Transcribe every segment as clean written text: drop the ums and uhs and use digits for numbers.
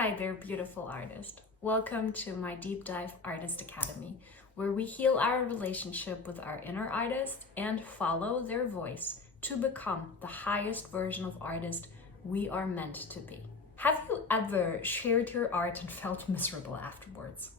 Hi there, beautiful artist. Welcome to my Deep Dive Artist Academy, where we heal our relationship with our inner artist and follow their voice to become the highest version of artist we are meant to be. Have you ever shared your art and felt miserable afterwards?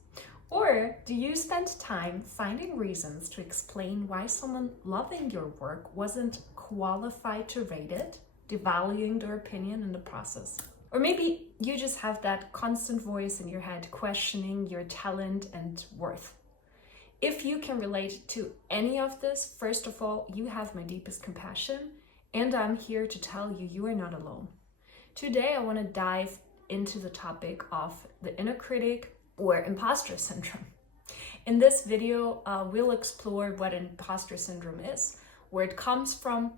Or do you spend time finding reasons to explain why someone loving your work wasn't qualified to rate it, devaluing their opinion in the process? Or maybe you just have that constant voice in your head questioning your talent and worth. If you can relate to any of this, first of all, you have my deepest compassion, and I'm here to tell you you are not alone. Today, I want to dive into the topic of the inner critic or imposter syndrome. In this video, we'll explore what imposter syndrome is, where it comes from,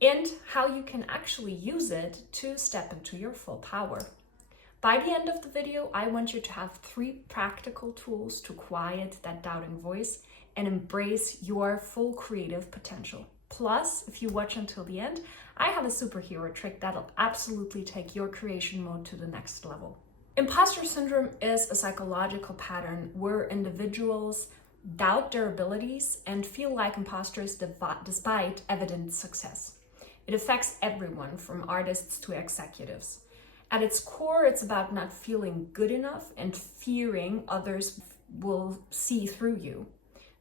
and how you can actually use it to step into your full power. By the end of the video, I want you to have 3 practical tools to quiet that doubting voice and embrace your full creative potential. Plus, if you watch until the end, I have a superhero trick that'll absolutely take your creation mode to the next level. Imposter syndrome is a psychological pattern where individuals doubt their abilities and feel like imposters despite evident success. It affects everyone from artists to executives. At its core, it's about not feeling good enough and fearing others will see through you.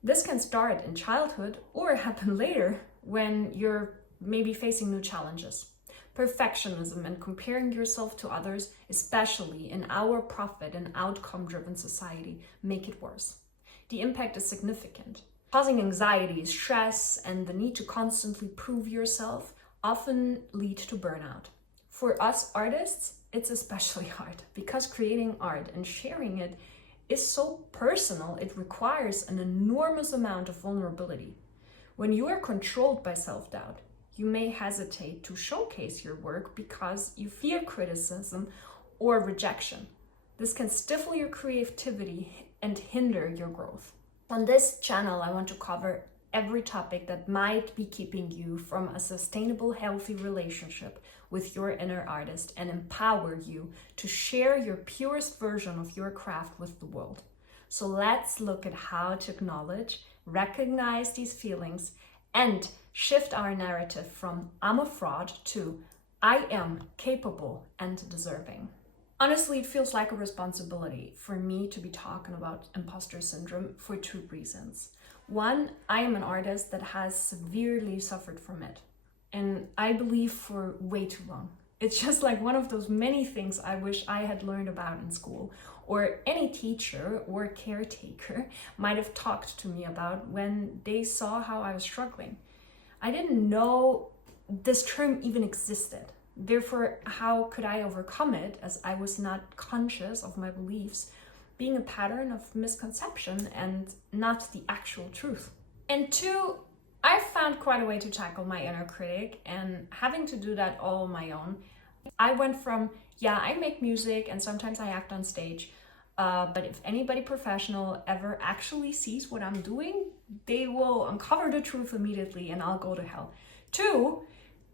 This can start in childhood or happen later when you're maybe facing new challenges. Perfectionism and comparing yourself to others, especially in our profit and outcome-driven society, make it worse. The impact is significant, causing anxiety, stress, and the need to constantly prove yourself often lead to burnout. For us artists, it's especially hard because creating art and sharing it is so personal. It requires an enormous amount of vulnerability. When you are controlled by self-doubt, you may hesitate to showcase your work because you fear criticism or rejection. This can stifle your creativity and hinder your growth. On this channel, I want to cover every topic that might be keeping you from a sustainable, healthy relationship with your inner artist and empower you to share your purest version of your craft with the world. So let's look at how to acknowledge, recognize these feelings, and shift our narrative from I'm a fraud to I am capable and deserving. Honestly, it feels like a responsibility for me to be talking about imposter syndrome for 2 reasons. One, I am an artist that has severely suffered from it, and I believe for way too long. It's just like one of those many things I wish I had learned about in school, or any teacher or caretaker might have talked to me about when they saw how I was struggling. I didn't know this term even existed. Therefore, how could I overcome it as I was not conscious of my beliefs being a pattern of misconception and not the actual truth? And 2, I found quite a way to tackle my inner critic, and having to do that all on my own, I went from, yeah, I make music and sometimes I act on stage, but if anybody professional ever actually sees what I'm doing, they will uncover the truth immediately and I'll go to hell. 2,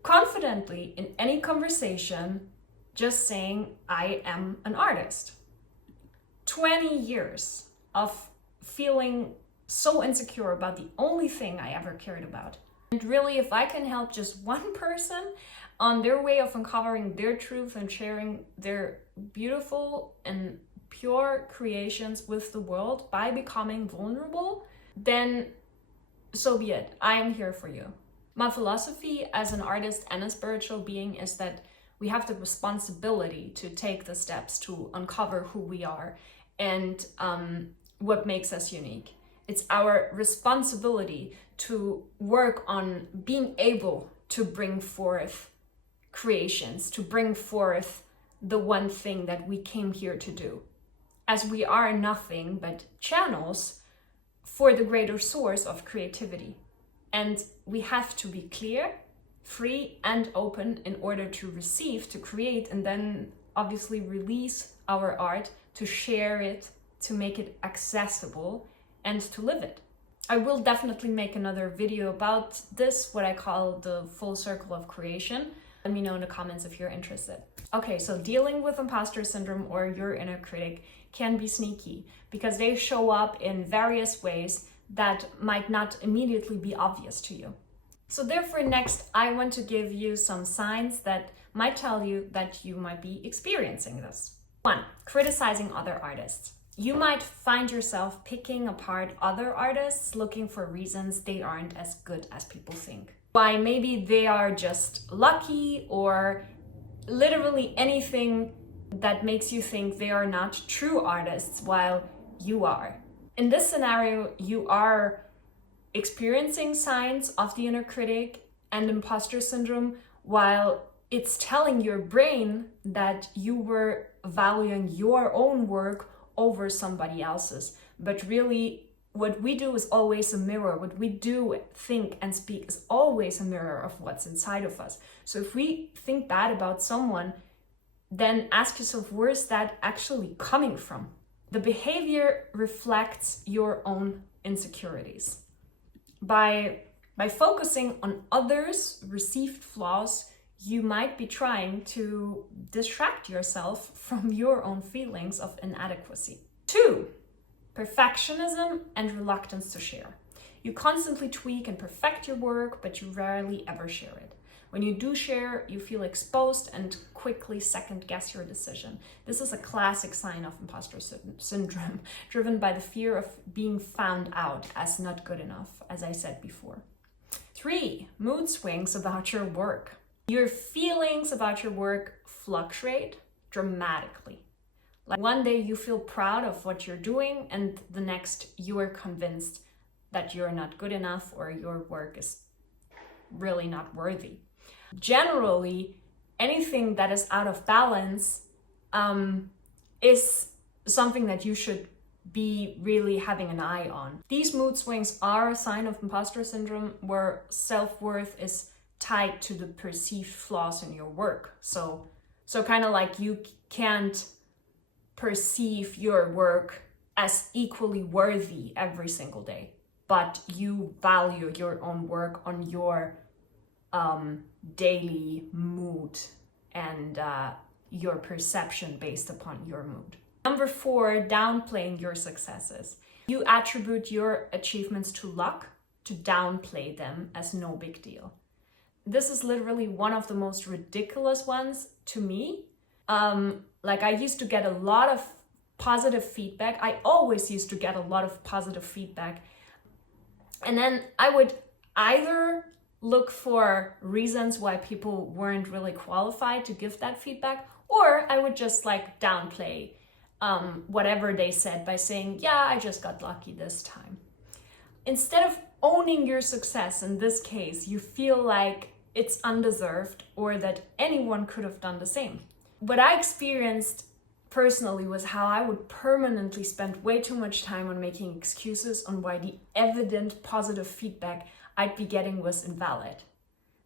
confidently in any conversation, just saying I am an artist. 20 years of feeling so insecure about the only thing I ever cared about. And really, if I can help just one person on their way of uncovering their truth and sharing their beautiful and pure creations with the world by becoming vulnerable, then so be it. I am here for you. My philosophy as an artist and a spiritual being is that we have the responsibility to take the steps to uncover who we are and what makes us unique. It's our responsibility to work on being able to bring forth creations, to bring forth the one thing that we came here to do. As we are nothing but channels for the greater source of creativity. And we have to be clear, free, and open in order to receive, to create, and then obviously release our art, to share it, to make it accessible, and to live it. I will definitely make another video about this, what I call the full circle of creation. Let me know in the comments if you're interested. Okay, so dealing with imposter syndrome or your inner critic can be sneaky because they show up in various ways that might not immediately be obvious to you. So therefore, next, I want to give you some signs that might tell you that you might be experiencing this. 1. Criticizing other artists. You might find yourself picking apart other artists, looking for reasons they aren't as good as people think. Why maybe they are just lucky, or literally anything that makes you think they are not true artists while you are. In this scenario, you are experiencing signs of the inner critic and imposter syndrome while it's telling your brain that you were valuing your own work over somebody else's. But really, what we do is always a mirror. What we do, think, and speak is always a mirror of what's inside of us. So if we think bad about someone, then ask yourself, where is that actually coming from? The behavior reflects your own insecurities. By focusing on others' perceived flaws, you might be trying to distract yourself from your own feelings of inadequacy. 2. Perfectionism and reluctance to share. You constantly tweak and perfect your work, but you rarely ever share it. When you do share, you feel exposed and quickly second-guess your decision. This is a classic sign of imposter syndrome, driven by the fear of being found out as not good enough, as I said before. 3. Mood swings about your work. Your feelings about your work fluctuate dramatically. Like one day you feel proud of what you're doing, and the next you are convinced that you're not good enough or your work is really not worthy. Generally, anything that is out of balance is something that you should be really having an eye on. These mood swings are a sign of imposter syndrome, where self-worth is tied to the perceived flaws in your work. So kind of like you can't perceive your work as equally worthy every single day, but you value your own work on your daily mood and your perception based upon your mood. Number 4, downplaying your successes. You attribute your achievements to luck, to downplay them as no big deal. This is literally one of the most ridiculous ones to me. Like I used to get a lot of positive feedback. I always used to get a lot of positive feedback. And then I would either look for reasons why people weren't really qualified to give that feedback, or I would just like downplay whatever they said by saying, yeah, I just got lucky this time. Instead of owning your success, in this case, you feel like it's undeserved or that anyone could have done the same. What I experienced personally was how I would permanently spend way too much time on making excuses on why the evident positive feedback I'd be getting was invalid.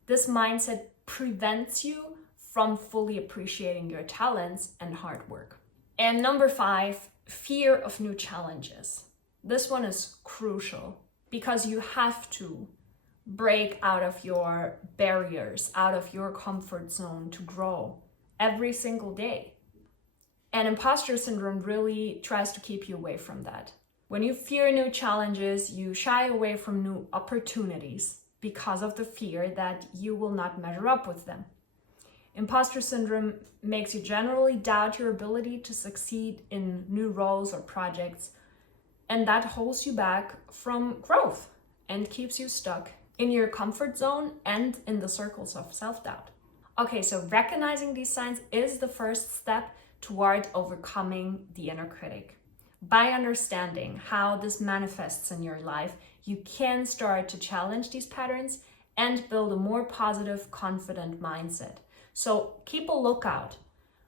This mindset prevents you from fully appreciating your talents and hard work. And number 5, fear of new challenges. This one is crucial because you have to break out of your barriers, out of your comfort zone to grow every single day. And imposter syndrome really tries to keep you away from that. When you fear new challenges, you shy away from new opportunities because of the fear that you will not measure up with them. Imposter syndrome makes you generally doubt your ability to succeed in new roles or projects, and that holds you back from growth and keeps you stuck in your comfort zone and in the circles of self-doubt. Okay, so recognizing these signs is the first step toward overcoming the inner critic. By understanding how this manifests in your life, you can start to challenge these patterns and build a more positive, confident mindset. So keep a lookout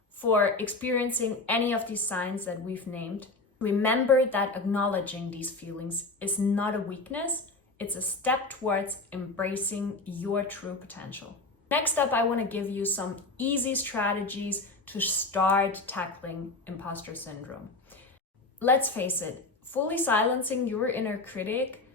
for experiencing any of these signs that we've named. Remember that acknowledging these feelings is not a weakness, it's a step towards embracing your true potential. Next up, I want to give you some easy strategies to start tackling imposter syndrome. Let's face it, fully silencing your inner critic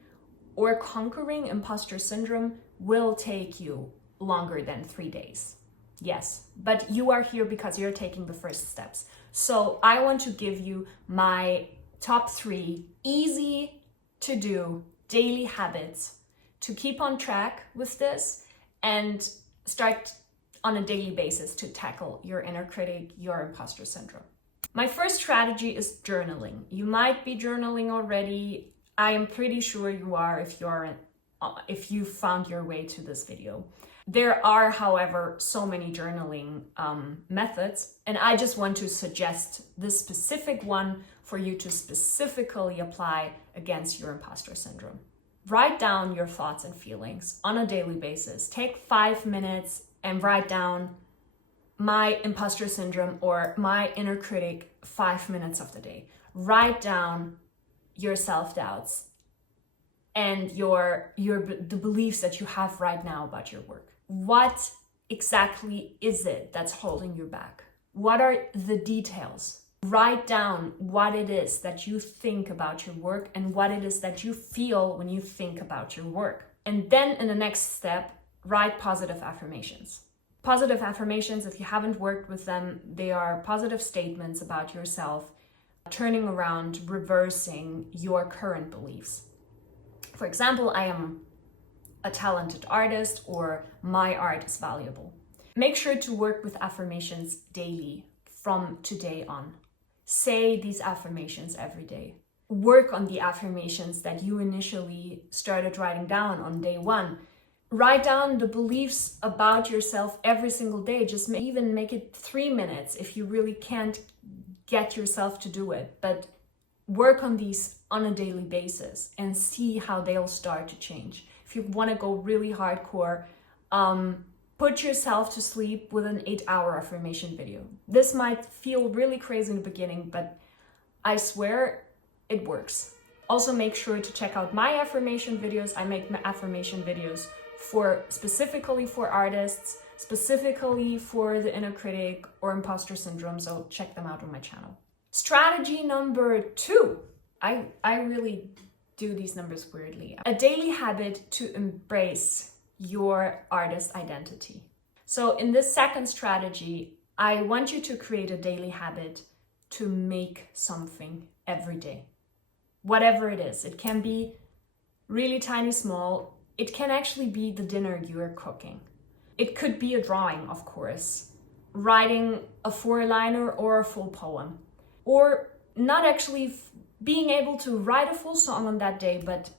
or conquering imposter syndrome will take you longer than 3 days. Yes, but you are here because you're taking the first steps. So I want to give you my top 3 easy to do daily habits to keep on track with this and start on a daily basis to tackle your inner critic, your imposter syndrome. My first strategy is journaling. You might be journaling already. I am pretty sure you are if you found your way to this video. There are, however, so many journaling methods, and I just want to suggest this specific one for you to specifically apply against your imposter syndrome. Write down your thoughts and feelings on a daily basis. Take 5 minutes and write down my imposter syndrome or my inner critic 5 minutes of the day. Write down your self-doubts and the beliefs that you have right now about your work. What exactly is it that's holding you back? What are the details? Write down what it is that you think about your work and what it is that you feel when you think about your work. And then in the next step, write positive affirmations. Positive affirmations, if you haven't worked with them, they are positive statements about yourself, turning around, reversing your current beliefs. For example, I am a talented artist, or my art is valuable. Make sure to work with affirmations daily from today on. Say these affirmations every day. Work on the affirmations that you initially started writing down on day 1. Write down the beliefs about yourself every single day. Just even make it 3 minutes if you really can't get yourself to do it. But work on these on a daily basis and see how they'll start to change. If you want to go really hardcore, put yourself to sleep with an 8-hour affirmation video. This might feel really crazy in the beginning, but I swear it works. Also make sure to check out my affirmation videos. I make my affirmation videos specifically for artists, specifically for the inner critic or imposter syndrome, so check them out on my channel. Strategy number 2. I really do these numbers weirdly. A daily habit to embrace your artist identity. So in this second strategy, I want you to create a daily habit to make something every day. Whatever it is, it can be really tiny, small. It can actually be the dinner you're cooking. It could be a drawing, of course, writing a 4-liner or a full poem, or not actually being able to write a full song on that day, but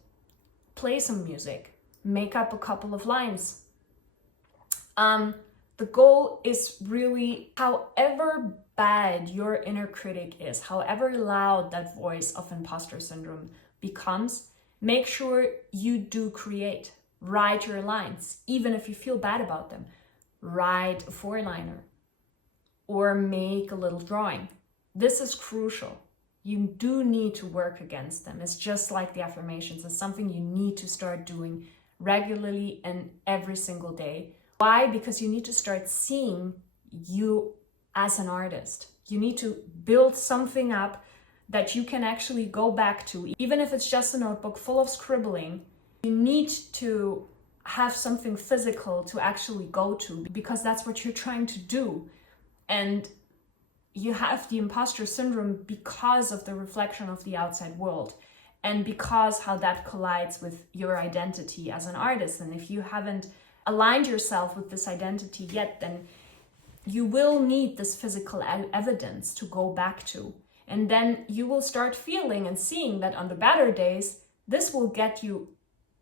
play some music, make up a couple of lines. The goal is really, however bad your inner critic is, however loud that voice of imposter syndrome becomes, make sure you do create. Write your lines, even if you feel bad about them. Write a 4-liner or make a little drawing. This is crucial. You do need to work against them. It's just like the affirmations. It's something you need to start doing regularly and every single day. Why? Because you need to start seeing you as an artist. You need to build something up that you can actually go back to. Even if it's just a notebook full of scribbling, you need to have something physical to actually go to, because that's what you're trying to do. And you have the imposter syndrome because of the reflection of the outside world, and because how that collides with your identity as an artist. And if you haven't aligned yourself with this identity yet, then you will need this physical evidence to go back to. And then you will start feeling and seeing that on the better days, this will get you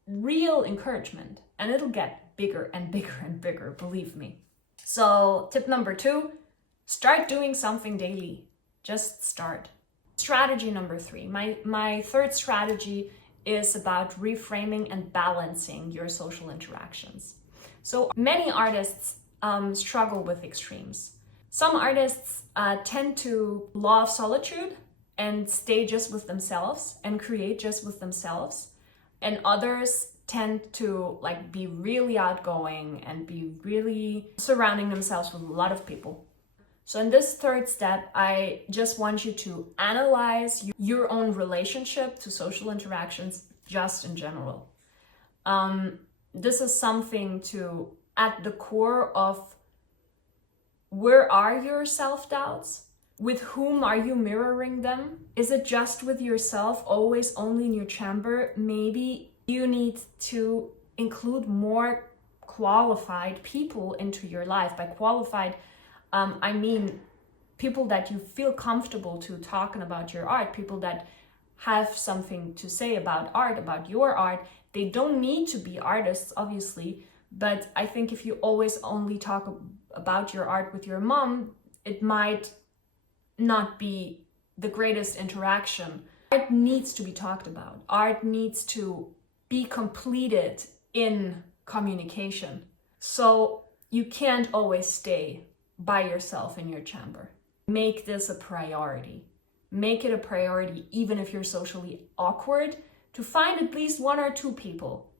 real encouragement, and it'll get bigger and bigger and bigger, believe me. So tip number 2, start doing something daily. Just start. Strategy number 3. My third strategy is about reframing and balancing your social interactions. So many artists struggle with extremes. Some artists tend to love solitude and stay just with themselves and create just with themselves. And others tend to be really outgoing and be really surrounding themselves with a lot of people. So in this third step, I just want you to analyze your own relationship to social interactions just in general. This is something to, at the core of Where are your self-doubts? With whom are you mirroring them? Is it just with yourself, always only in your chamber? Maybe you need to include more qualified people into your life. By qualified, I mean people that you feel comfortable to talking about your art, people that have something to say about art, about your art. They don't need to be artists, obviously, but I think if you always only talk about your art with your mom, it might not be the greatest interaction. Art needs to be talked about. Art needs to be completed in communication. So you can't always stay by yourself in your chamber. Make this a priority. Make it a priority, even if you're socially awkward, to find at least 1 or 2 people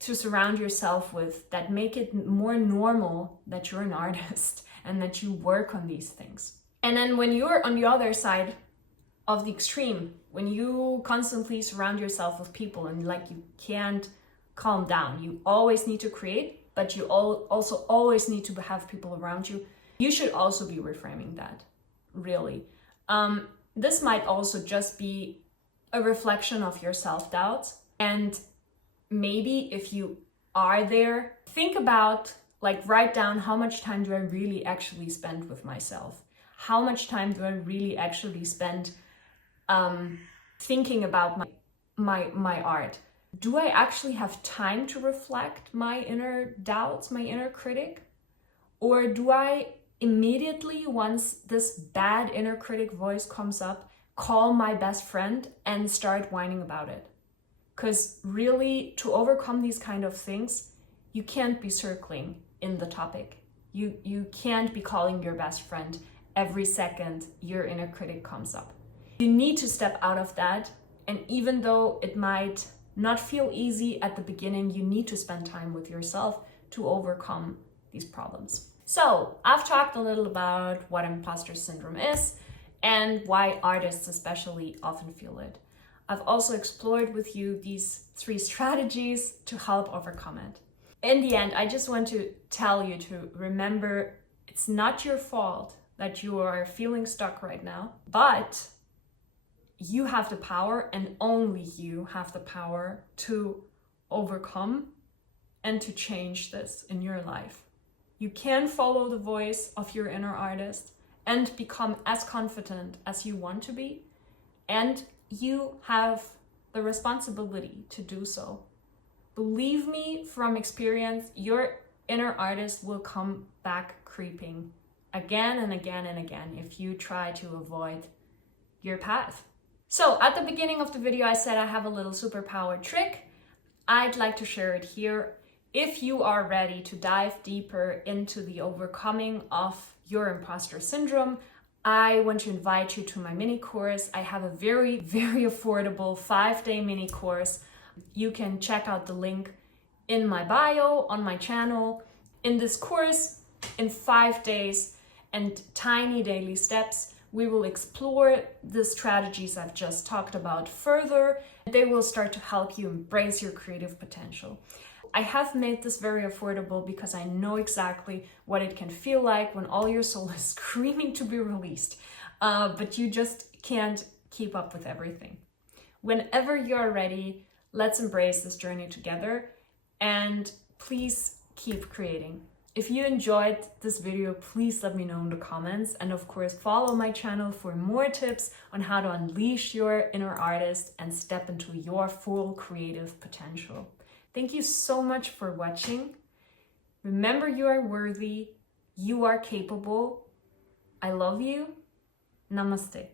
to surround yourself with that make it more normal that you're an artist and that you work on these things. And then when you're on the other side of the extreme, when you constantly surround yourself with people and like you can't calm down, you always need to create, but you also always need to have people around you, you should also be reframing that, really. This might also just be a reflection of your self-doubts. And maybe if you are there, think about, like, write down how much time do I really actually spend with myself? How much time do I really actually spend thinking about my art? Do I actually have time to reflect my inner doubts, my inner critic? Or do I immediately, once this bad inner critic voice comes up, call my best friend and start whining about it? Because really, to overcome these kind of things, you can't be circling in the topic. You can't be calling your best friend every second your inner critic comes up. You need to step out of that. And even though it might not feel easy at the beginning, you need to spend time with yourself to overcome these problems. So I've talked a little about what imposter syndrome is and why artists especially often feel it. I've also explored with you these 3 strategies to help overcome it. In the end, I just want to tell you to remember it's not your fault that you are feeling stuck right now, but you have the power, and only you have the power, to overcome and to change this in your life. You can follow the voice of your inner artist and become as confident as you want to be, and you have the responsibility to do so. Believe me, from experience, your inner artist will come back creeping again and again and again if you try to avoid your path. So at the beginning of the video, I said I have a little superpower trick. I'd like to share it here. If you are ready to dive deeper into the overcoming of your imposter syndrome, I want to invite you to my mini course. I have a very, very affordable 5-day mini course. You can check out the link in my bio on my channel. In this course, in 5 days and tiny daily steps, we will explore the strategies I've just talked about further. They will start to help you embrace your creative potential. I have made this very affordable because I know exactly what it can feel like when all your soul is screaming to be released, but you just can't keep up with everything. Whenever you're ready, let's embrace this journey together, and please keep creating. If you enjoyed this video, please let me know in the comments, and of course follow my channel for more tips on how to unleash your inner artist and step into your full creative potential. Thank you so much for watching. Remember, you are worthy, you are capable. I love you. Namaste.